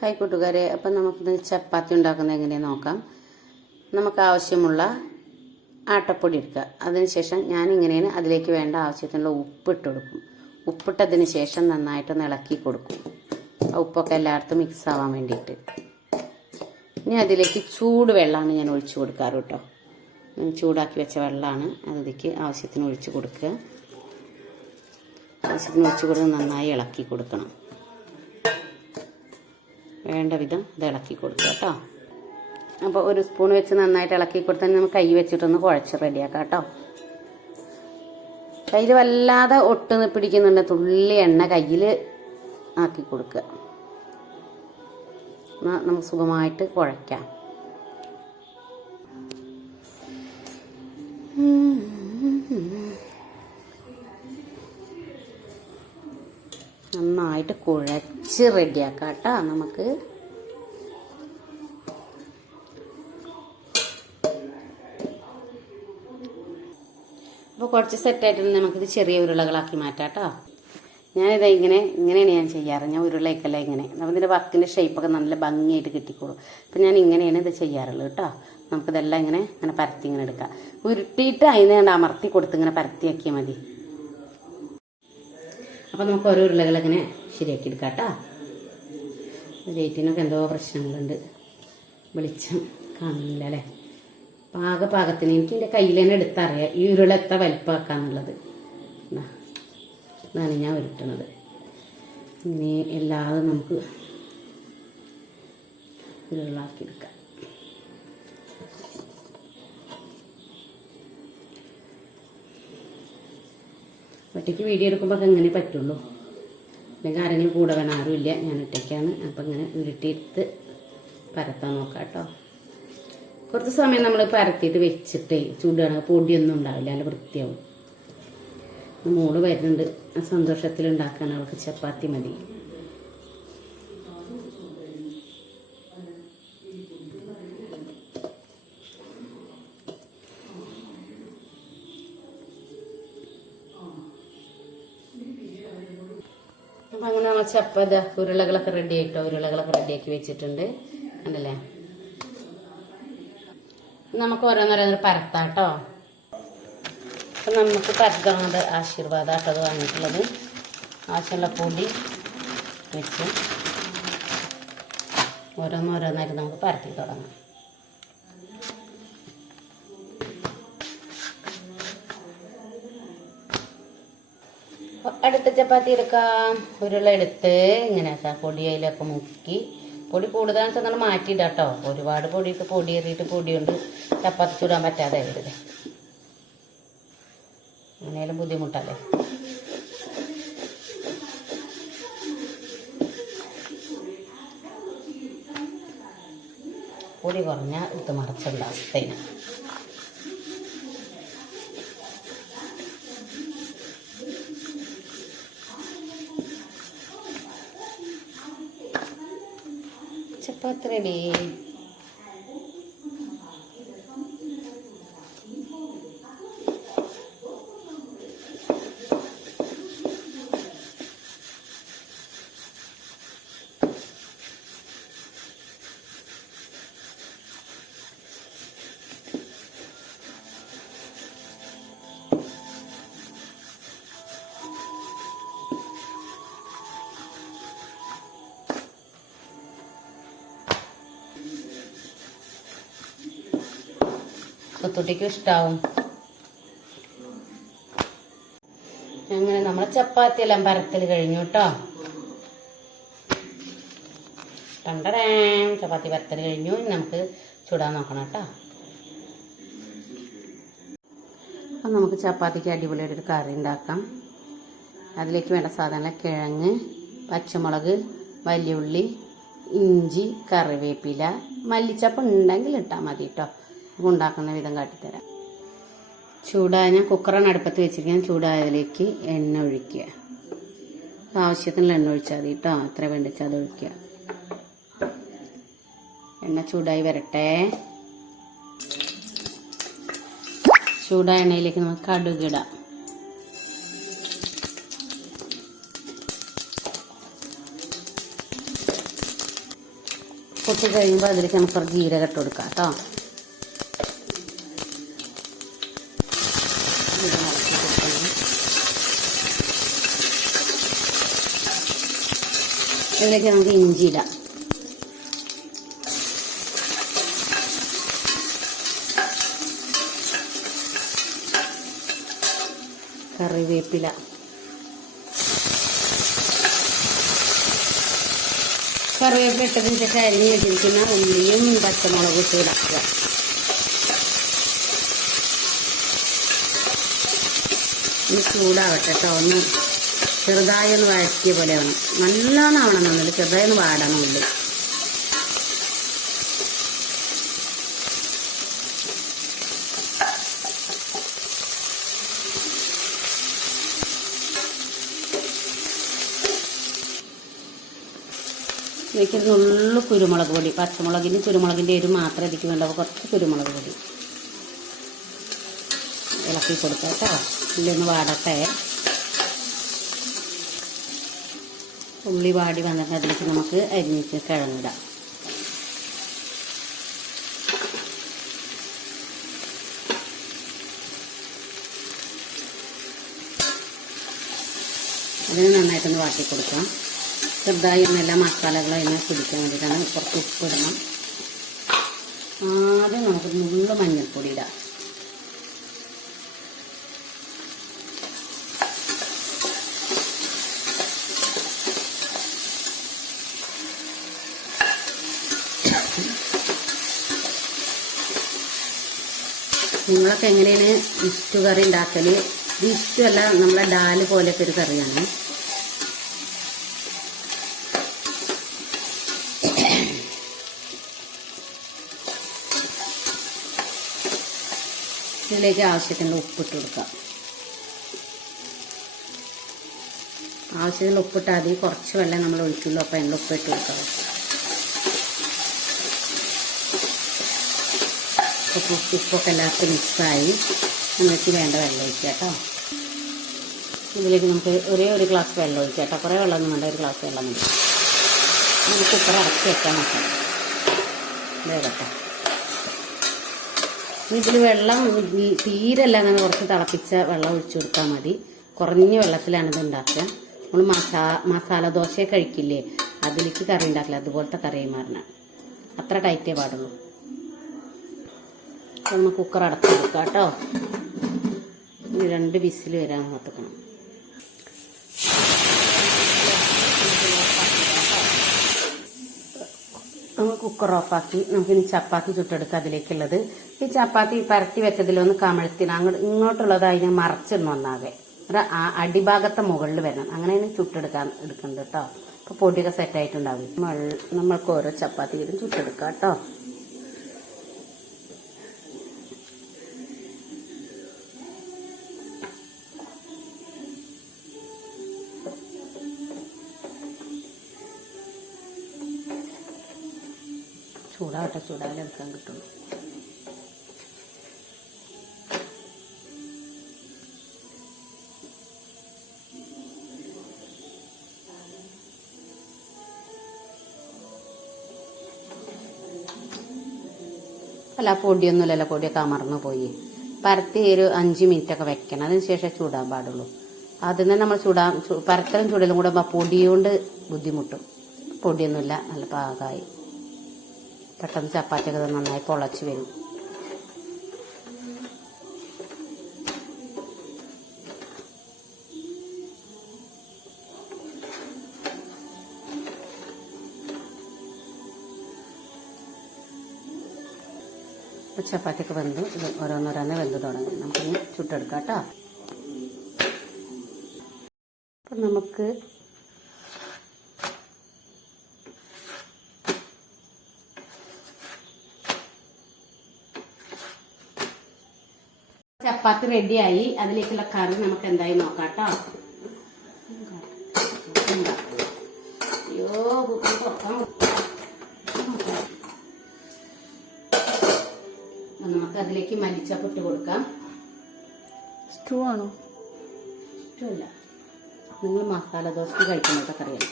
Hi കൂട്ടുകാരെ അപ്പം നമുക്കിത് ചപ്പാത്തി ഉണ്ടാക്കുന്നത് എങ്ങനെയാണെന്ന് നോക്കാം. നമുക്ക് ആവശ്യമുള്ള ആട്ടപ്പൊടി എടുക്കുക. അതിനുശേഷം ഞാൻ ഇങ്ങനെയാണ് അതിലേക്ക് വേണ്ട ആവശ്യത്തിനുള്ള ഉപ്പിട്ട് കൊടുക്കും. ഉപ്പിട്ടതിന് ശേഷം നന്നായിട്ടൊന്ന് ഇളക്കി കൊടുക്കും. ആ ഉപ്പൊക്കെ എല്ലായിടത്തും മിക്സ് ആവാൻ വേണ്ടിയിട്ട്. ഇനി അതിലേക്ക് ചൂട് വെള്ളമാണ് ഞാൻ ഒഴിച്ചു കൊടുക്കാറ് കേട്ടോ. ചൂടാക്കി വെച്ച വെള്ളമാണ് അതിലേക്ക് ആവശ്യത്തിന് ഒഴിച്ചു കൊടുക്കുക. ആവശ്യത്തിന് ഒഴിച്ചു കൊടുത്ത് നന്നായി ഇളക്കി കൊടുക്കണം. വേണ്ട വിധം ഇത് ഇളക്കി കൊടുക്കുക കേട്ടോ. അപ്പോൾ ഒരു സ്പൂൺ വെച്ച് നന്നായിട്ട് ഇളക്കി കൊടുത്താൽ നമുക്ക് കൈ വെച്ചിട്ടൊന്ന് കുഴച്ച് റെഡിയാക്കാം കേട്ടോ. കയ്യിൽ വല്ലാതെ ഒട്ട് പിടിക്കുന്നുണ്ട്. തുള്ളി എണ്ണ കയ്യിൽ ആക്കി കൊടുക്കുക. എന്നാൽ നമുക്ക് സുഖമായിട്ട് കുഴയ്ക്കാം നന്നായിട്ട് കുഴച്ച് റെഡിയാക്കാം കേട്ടോ. നമുക്ക് അപ്പോൾ കുറച്ച് സെറ്റായിട്ട് നമുക്കിത് ചെറിയ ഉരുളകളാക്കി മാറ്റാം കേട്ടോ. ഞാനിത് ഇങ്ങനെ ഇങ്ങനെയാണ് ഞാൻ ചെയ്യാറ്. ഞാൻ ഉരുളയൊക്കെയല്ല ഇങ്ങനെ. അപ്പോൾ ഇതിന്റെ വർക്കിന്റെ ഷേപ്പൊക്കെ നല്ല ഭംഗിയായിട്ട് കിട്ടിക്കോളും. അപ്പം ഞാൻ ഇങ്ങനെയാണ് ഇത് ചെയ്യാറുള്ളത് കേട്ടോ. നമുക്കിതെല്ലാം ഇങ്ങനെ ഇങ്ങനെ പരത്തി ഇങ്ങനെ എടുക്കാം. ഉരുട്ടിയിട്ട് അതിനെ അമർത്തി കൊടുത്ത് ഇങ്ങനെ പരത്തിയാക്കിയാൽ മതി. അപ്പോൾ നമുക്ക് ഓരോ ഉരുളകളിങ്ങനെ ശരിയാക്കി എടുക്കാം കേട്ടോ. ലൈറ്റിനൊക്കെ എന്തോ പ്രശ്നങ്ങളുണ്ട്. വെളിച്ചം കാണില്ല അല്ലേ? പാക പാകത്തിന് എനിക്ക് എന്റെ കയ്യിൽ തന്നെ എടുത്തറിയാം. ഈ ഉരുള എത്ര വലിപ്പമാക്കാന്നുള്ളത്. ദാ, ഇതാണ് ഞാൻ ഉരുട്ടണത്. ഇനി എല്ലാതും നമുക്ക് ഉരുളാക്കി ഒറ്റയ്ക്ക് വീഡിയോ എടുക്കുമ്പോൾ അങ്ങനെ പറ്റുള്ളൂ. അല്ലെങ്കിൽ ആരെങ്കിലും കൂടെ വേണം ആരുമില്ല ഞാൻ ഒറ്റയ്ക്കാണ്. അപ്പം ഇങ്ങനെ ഉരുട്ടിയെടുത്ത് പരത്താൻ നോക്കാം കേട്ടോ. കുറച്ച് സമയം നമ്മൾ പരത്തിയിട്ട് വെച്ചിട്ട് ചൂടാണ് പൊടിയൊന്നും ഉണ്ടാവില്ല നല്ല വൃത്തിയാവും. മോൾ വരുന്നുണ്ട്. ആ സന്തോഷത്തിൽ ഉണ്ടാക്കാൻ അവൾക്ക് ചപ്പാത്തി മതി. അപ്പം അങ്ങനെ നമ്മൾ ചപ്പത ഉരുളകളൊക്കെ റെഡി ആയിട്ടോ? ഉരുളകളൊക്കെ റെഡിയാക്കി വെച്ചിട്ടുണ്ട്. കണ്ടല്ലേ? നമുക്ക് ഓരോന്നോരോന്നൊരു പരത്താട്ടോ. അപ്പം നമുക്ക് പരത്തുന്നത് ആശീർവാദമാട്ടോ അത് വാങ്ങിയിട്ടുള്ളത്. ആവശ്യമുള്ള പൊടി വെച്ച് ഓരോന്നോരോന്നായിട്ട് നമുക്ക് പരത്തി തുടങ്ങാം. അടുത്ത ചപ്പാത്തി എടുക്കാം. ഉരുള എടുത്ത് ഇങ്ങനെ പൊടി അതിലൊക്കെ മുക്കി. പൊടി വെച്ചാൽ നമ്മൾ മാറ്റിയിടാം കേട്ടോ ഒരുപാട് പൊടിയിട്ട് പൊടി എറിയിട്ട് പൊടി കൊണ്ട് ചപ്പാത്തി ചൂടാൻ പറ്റാതെ വരുത് അങ്ങനെയാലും ബുദ്ധിമുട്ടല്ലേ? പൊടി കുറഞ്ഞാൽ ഇത് മറച്ചുള്ള അവസ്ഥയാണ് ചപ്പാത്തി റെഡി കൊത്തുട്ടിക്കും ഇഷ്ടാവും. അങ്ങനെ നമ്മളെ ചപ്പാത്തി എല്ലാം പരത്തിൽ കഴിഞ്ഞു കേട്ടോ ചപ്പാത്തി പരത്തൽ കഴിഞ്ഞു. നമുക്ക് ചൂടാൻ നോക്കണം കേട്ടോ അപ്പം നമുക്ക് ചപ്പാത്തിക്ക് അടിപൊളിയായിട്ട് ഒരു കറി ഉണ്ടാക്കാം. അതിലേക്ക് വേണ്ട സാധനങ്ങൾ കിഴങ്ങ് പച്ചമുളക് വലിയ ഉള്ളി ഇഞ്ചി കറിവേപ്പില മല്ലിച്ചപ്പ് ഉണ്ടെങ്കിൽ ഇട്ടാൽ മതി കേട്ടോ ഉണ്ടാക്കുന്ന വിധം കാട്ടിത്തരാം. ചൂടായ ഞാൻ കുക്കറാണ് അടുപ്പത്ത് വെച്ചിരിക്കാൻ ചൂടായതിലേക്ക് എണ്ണ ഒഴിക്കുക. ആവശ്യത്തിനുള്ള എണ്ണ ഒഴിച്ചാൽ മതി കേട്ടോ. അത്ര വേണ്ടിച്ചാൽ അത് ഒഴിക്കുക. എണ്ണ ചൂടായി വരട്ടെ. ചൂടായ എണ്ണയിലേക്ക് നമുക്ക് കടുകിടാം പൊട്ടി കഴിയുമ്പോൾ അതിലേക്ക് നമുക്ക് ജീരകട്ട് കൊടുക്കാം കേട്ടോ. ഇതിലേക്ക് നമുക്ക് ഇഞ്ചി ഇടാം. കറിവേപ്പില. കറിവേപ്പില ഇട്ടതിന് ശേഷം അരിഞ്ഞ് വെച്ചിരിക്കുന്ന ഉള്ളിയും പച്ചമുളകും ഇട്ട് ഇളക്കുക ചൂടാവട്ടെ കേട്ടോ ഒന്ന് ചെറുതായി ഒന്ന് വഴറ്റിയ പോലെ ആവണം നല്ലോണം ആവണം ചെറുതായി ഒന്ന് വാടണം ഉള്ളി ഇതിലേക്ക് നുള്ളു കുരുമുളക് പൊടി പച്ചമുളകിന് കുരുമുളകിന്റെ എരിവ് മാത്രമേ ഇതിക്ക് വേണ്ടാവും കുറച്ച് കുരുമുളക് പൊടി. ഇളക്കി ഉള്ളി ഒന്ന് വാടട്ടെ. ഉള്ളി വാടി വന്നിട്ട് അതിലേക്ക് നമുക്ക് അരിഞ്ഞിട്ട് കിഴങ്ങിടാം. അതിന് നന്നായിട്ടൊന്ന് വാട്ടി കൊടുക്കാം. ചെറുതായി എല്ലാ മസാലകളും അതിനെ പിടിക്കാൻ വേണ്ടിയിട്ടാണ് കുറച്ച് ഉപ്പിടണം. ആദ്യം നമുക്ക് നുള്ള മഞ്ഞൾപ്പൊടി ഇടാം. നിങ്ങളൊക്കെ എങ്ങനെയാണ് ഇഷ്ടു കറി ഉണ്ടാക്കൽ? ഇത് ഇഷ്ടമല്ല നമ്മളെ ഡാൽ പോലെയൊക്കെ ഒരു കറിയാണ്. ഇതിലേക്ക് ആവശ്യത്തിന് ഉപ്പിട്ട് കൊടുക്കാം ആവശ്യത്തിന് ഉപ്പിട്ടാൽ മതി. കുറച്ച് വെള്ളം നമ്മൾ ഒഴിക്കുള്ളൂ അപ്പം അതിന്റെ ഉപ്പിട്ട് കൊടുക്കാം. ഉപ്പ് ഉപ്പൊക്കെ എല്ലാവർക്കും മിക്സായി. നമുക്ക് വേണ്ട വെള്ളം ഒഴിക്കാം കേട്ടോ. ഇതിലേക്ക് നമുക്ക് ഒരേ ഒരു ഗ്ലാസ് വെള്ളം ഒഴിക്കാം കേട്ടോ. കുറേ വെള്ളമൊന്നും വേണ്ട ഒരു ഗ്ലാസ് വെള്ളം മതി. നമുക്ക് കുക്കർ അടച്ച് വെക്കാൻ നോക്കാം. ഇനി ഇതിൽ വെള്ളം തീരല്ല അങ്ങനെ കുറച്ച് തിളപ്പിച്ച വെള്ളം ഒഴിച്ചു കൊടുത്താൽ മതി. കുറഞ്ഞ വെള്ളത്തിലാണ് ഇത് ഉണ്ടാക്കുക. നമ്മൾ മസാ മസാല ദോശ കഴിക്കില്ലേ? അതിലേക്ക് കറി ഉണ്ടാക്കില്ല അതുപോലത്തെ കറി മാറണം. അത്ര ടൈറ്റേ പാടുള്ളൂ. നമ്മൾ കുക്കർ അടച്ചു കൊടുക്കാം കേട്ടോ. രണ്ട് വിസിൽ വരാൻ നോക്കണം നമ്മൾ കുക്കർ ഓഫാക്കി നമുക്കിനി ചപ്പാത്തി ചുട്ടെടുക്കാം അതിലേക്കുള്ളത്. ഈ ചപ്പാത്തി പരത്തി വെച്ചതിലൊന്ന് കമഴ്ത്തിന്. അങ്ങോട്ട് ഇങ്ങോട്ടുള്ളത് അതിനെ മറച്ചിടണം ഒന്നാകെ. ഒരു അടിഭാഗത്തെ മുകളിൽ വരണം. അങ്ങനെ അതിന് ചുട്ടെടുക്കാൻ എടുക്കുന്നുണ്ട് കേട്ടോ. അപ്പോൾ പൊടിയൊക്കെ സെറ്റായിട്ടുണ്ടാവും നമ്മൾ നമ്മൾക്ക് ഓരോ ചപ്പാത്തി വീതം ചുട്ടെടുക്കാം കേട്ടോ. ചൂടായാലേ എടുക്കാൻ കിട്ടുള്ളൂ അല്ല പൊടിയൊന്നുമില്ലല്ലോ പൊടിയൊക്കെ അമർന്നു പോയി. പരത്തി ഒരു അഞ്ച് മിനിറ്റ് ഒക്കെ വെക്കണം അതിന് ശേഷം ചൂടാൻ പാടുള്ളൂ. അതിന് നമ്മൾ ചൂടാ പരത്തലും ചൂടലും കൂടെ പൊടിയോണ്ട് ബുദ്ധിമുട്ടും. പൊടിയൊന്നുമില്ല നല്ല പാകമായി. പെട്ടെന്ന് ചപ്പാത്തിയൊക്കെ നന്നായി പൊളച്ച് വരും. ചപ്പാത്തിയൊക്കെ വെന്തു ഇത് ഓരോന്നോരോന്നെ വെന്ത് തുടങ്ങി. നമുക്കിനി ചുട്ടെടുക്കാം കേട്ടോ. അപ്പം നമുക്ക് ചപ്പാത്തി റെഡിയായി. അതിലേക്കുള്ള കറി നമുക്ക് എന്തായി നോക്കാം കേട്ടോ അയ്യോ തുറക്കാൻ നമുക്ക് അതിലേക്ക് മല്ലിച്ചപ്പ് ഇട്ട് കൊടുക്കാം. സ്റ്റൂ ആണോ സ്റ്റൂ അല്ല നിങ്ങൾ മസാല ദോശ കഴിക്കുന്നതൊക്കെ കറിയാണ്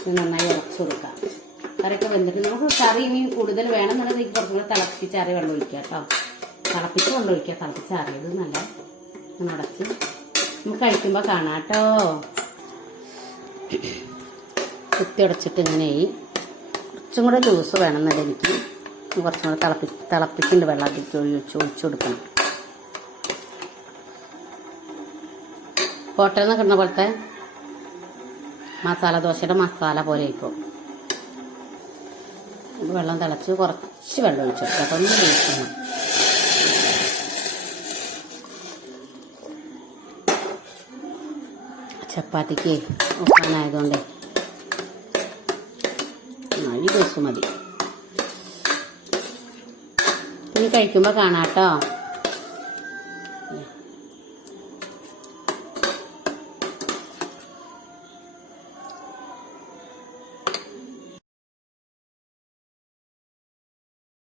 ഇത് നന്നായി ഉറച്ചു കൊടുക്കാം. കറിയൊക്കെ വെന്തിട്ട് നമുക്ക് കറി ഇനി കൂടുതൽ വേണമെന്നുണ്ടെങ്കിൽ കുറച്ചും കൂടെ തിളപ്പിച്ചാറി വെള്ളം ഒഴിക്കാം കേട്ടോ. തിളപ്പിച്ച് വെള്ളം ഒഴിക്കുക തിളപ്പിച്ചാറിയത് നല്ല അടച്ച് നമുക്ക് കഴിക്കുമ്പോൾ കാണാം കേട്ടോ. കുത്തി ഉടച്ചിട്ട് ഇങ്ങനെ ഈ കുറച്ചും കൂടെ ജ്യൂസ് വേണമെന്നുണ്ടെങ്കിൽ എനിക്ക് കുറച്ചും കൂടെ തിളപ്പി തിളപ്പിക്കുന്നുണ്ട് വെള്ളം അതിലേക്ക് ഒഴിച്ച് ഒഴിച്ചു കൊടുക്കണം. ഹോട്ടലിൽ നിന്ന് കിട്ടുന്ന പോലത്തെ മസാല ദോശയുടെ മസാല പോലെ ഇപ്പോൾ വെള്ളം തിളച്ച് കുറച്ച് വെള്ളം ഒഴിച്ചെടുക്കുക അപ്പം ഒന്ന് ചപ്പാത്തിക്ക് ഒക്കാനായതുകൊണ്ട് ഈ ദിവസം മതി. ഇനി കഴിക്കുമ്പോൾ കാണാം കേട്ടോ.